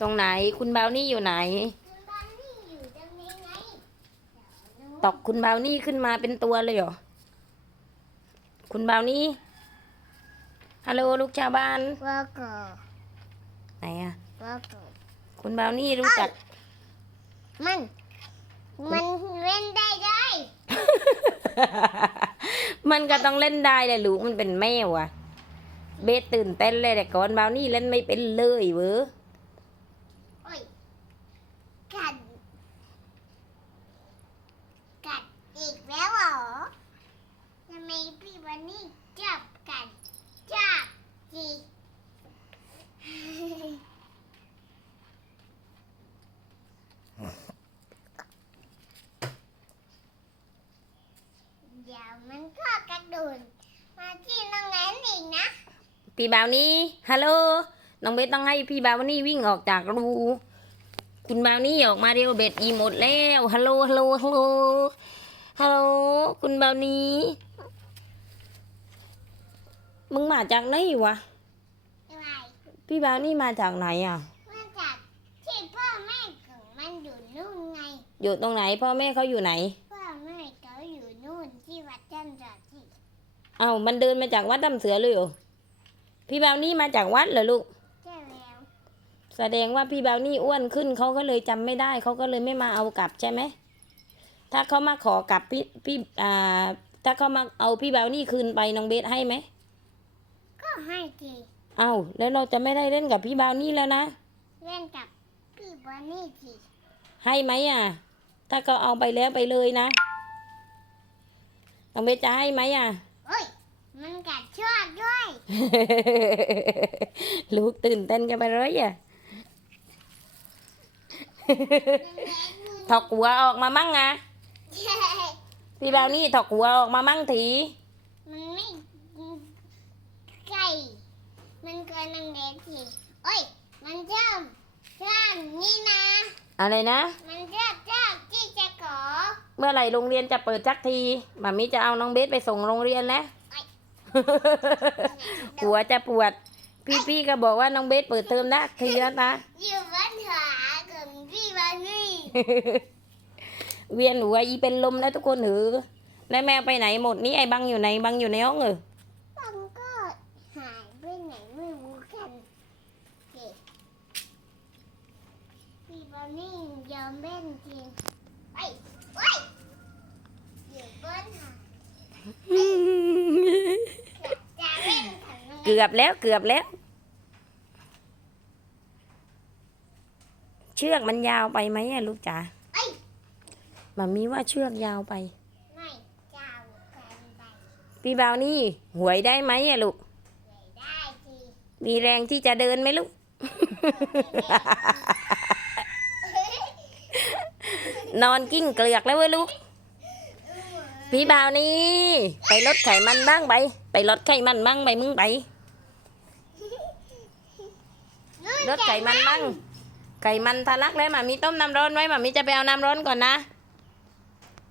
ตรงไหนคุณบาวนี่อยู่ไหนคุณบ้านนี่อยู่ตรงนี้ไงตอกคุณบาวนี่ขึ้นมาเป็นตัวเลยเหรอ คุณบาวนี่ ฮัลโหลลูกชาวบ้านว่าก็ไหนอะว่าก็คุณบาวนี่รู้จัก มัน มันเล่นได้ได้ มันก็ต้องเล่นได้แหละลูกมันเป็นแมวอะเบสตื่นเต้นเลยแต่ก่อนบาวนี่เล่นไม่เป็นเลยเว้อโอ้ยกัดกัดอีกแล้วเหรอทำไมพี่วันนี้จับกัดจับจี เดี๋ยวมันก็กระโดดมาที่น้องแอนอีกนะ พี่บาวนี่ฮัลโหลน้องเบสต้องให้พี่บาวนี่วิ่งออกจากรูคุณบาวนี่ออกมาเร็วเบ็ดอีหมดแล้วฮัลโหลฮัลโหลฮัลโหลฮัลโหลคุณบาวนี่มึงมาจากไหนวะอะไรพี่บาวนี่มาจากไหนอะมาจากที่พ่อแม่ของมันอยู่นู่นไง อยู่ตรงไหน พ่อแม่เขาอยู่ไหนพ่อแม่เขาอยู่นู่นที่วัดจันทร์ที่เอ้ามันเดินมาจากวัดดำเสือเลยเหรอ พี่บาวนี่มาจากวัดเหรอลูก ใช่แล้ว แสดงว่าพี่บาวนี่อ้วนขึ้นเขาก็เลยจำไม่ได้เขาก็เลยไม่มาเอากลับใช่ไหม ถ้าเขามาขอกลับพี่พี่อ่าถ้าเขามาเอาพี่บาวนี่คืนไปน้องเบสให้ไหมก็ให้ทีเอ้าแล้วเราจะไม่ได้เล่นกับพี่บาวนี่แล้วนะ เล่นกับพี่บอนนี่ทีให้ไหมอะ ถ้าเขาเอาไปแล้วไปเลยนะน้องเบสจะให้ไหมอะ โอ้ย มันกัดชอบด้วย ลูกตื่นเต้นกันไปเลยอะถอกหัวออกมามั่งอะใช่พี่บาวนี่ถอกหัวออกมามั่งทีมันไม่ไก่มันเกินนังเด็กทีโอ้ย มันชอบชอบนี่นะ อะไรนะ มันชอบชอบที่จะขอเมื่อไหร่โรงเรียนจะเปิดสักทีมามิจะเอาน้องเบสไปส่งโรงเรียนแล้ว หัวจะปวด พี่ๆก็บอกว่าน้องเบสเปิดเทอมได้ทีแล้วนะอยู่บ้านหากับพี่บอนนี่เวียนหัวอีเป็นลมแล้วทุกคนหือแล้วแมวไปไหนหมดนี่ไอ้บังอยู่ไหนบังอยู่ในห้องเออบังก็หายไปไหนไม่รู้กันเด็กพี่บอนนี่ยอมเล่นจริงไปไปอยู่บ้านหาจะเล่นถังน้ำ เกือบแล้วเกือบแล้ว เชือกมันยาวไปไหมอะลูกจ๋าเอ้ยมามีว่าเชือกยาวไป ไม่เจ้ากันไปพี่บาวนี่หวยได้ไหมอะลูกเลยได้ทีมีแรงที่จะเดินไหมลูก นอนกิ้งเกลือกแล้วเว้ยลูกพี่บ่าวนี่ ไปลดไขมันบ้างไป ไปลดไขมันบ้างไปมึงไป ลดไขมันบ้างไขมันทะลักแล้วหมามีต้มน้ำร้อนไว้หมามีจะไปเอาน้ำร้อนก่อนนะไ